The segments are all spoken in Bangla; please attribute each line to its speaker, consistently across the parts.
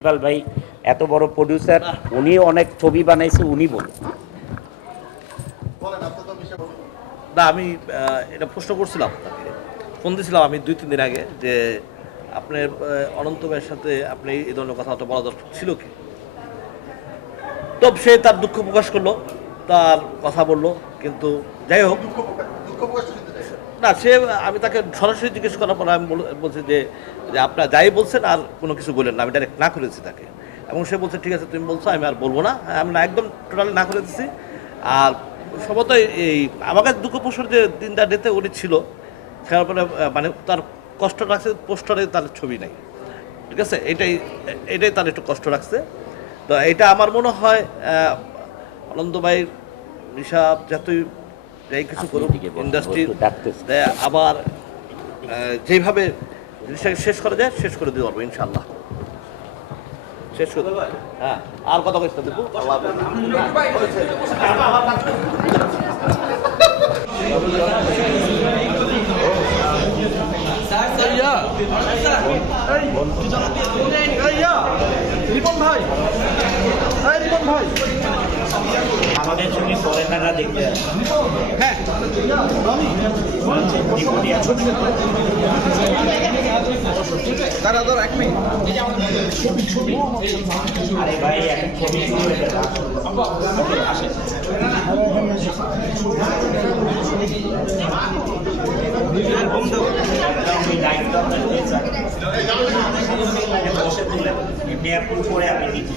Speaker 1: ইকবাল ভাই এত বড় প্রডিউসার উনি অনেক ছবি বানাইছে উনি বলুন।
Speaker 2: না আমি এটা প্রশ্ন করছিলাম তাকে ফোন দিয়েছিলাম আমি দুই তিন দিন আগে যে আপনার অনন্ত ভাইয়ের সাথে আপনি এই ধরনের কথাবার্তা বলা দরকার ছিল কি? তো সে তার দুঃখ প্রকাশ করল তার কথা বলল কিন্তু যাই হোক। না, সে, আমি তাকে সরাসরি জিজ্ঞেস করার পর আমি বলছি যে আপনার যাই বলছেন আর কোনো কিছু বললেন না, আমি ডাইরেক্ট না করেছি তাকে। এবং সে বলছে, ঠিক আছে, তুমি বলছো, আমি আর বলব না। আমি না, একদম টোটালি না করে দিচ্ছি আর সম্ভবত এই আমাকে দুঃখ পোষণ যে দিনটা ডেতে উনি ছিল সেটার পরে মানে তার কষ্ট রাখছে পোস্টারে তার ছবি নাই। ঠিক আছে? এটাই এটাই তার একটু কষ্ট রাখছে তো এটা আমার মনে হয় আনন্দ ভাই ঋষাব যতই যাই কিছু করুক ইন্ডাস্ট্রি আবার যেভাবে জিনিসটাকে শেষ করা যায় শেষ করে দিতে পারব ইনশাল্লাহ শেষ করে হ্যাঁ আর কথা কইতে দেবো
Speaker 3: রিপন ভাই রিপন ভাই
Speaker 1: আমাদের ছবি ফরেনাররা দেখতে আসে।
Speaker 3: হ্যাঁ দাঁড়া দাঁড়া এক মিনিট।
Speaker 1: আরে ভাই এখন ছবি শুরু হয়ে করে আমি দিচ্ছি।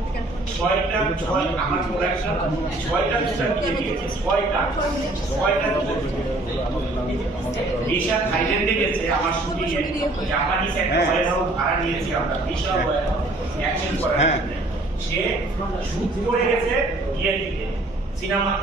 Speaker 1: ছয়টা ছয় আমার প্রোডাকশন ছয়টা জুতা দিয়েছে ছয়টা। ছয়টা দিশা থাইল্যান্ডে গেছে আমার শুটিং জাপানিজ একটা ওয়ার হাউস ভাড়া নিয়েছি আমরা। দিশা অ্যাকশন করার সে শুট করে গেছে গিয়ে সিনেমা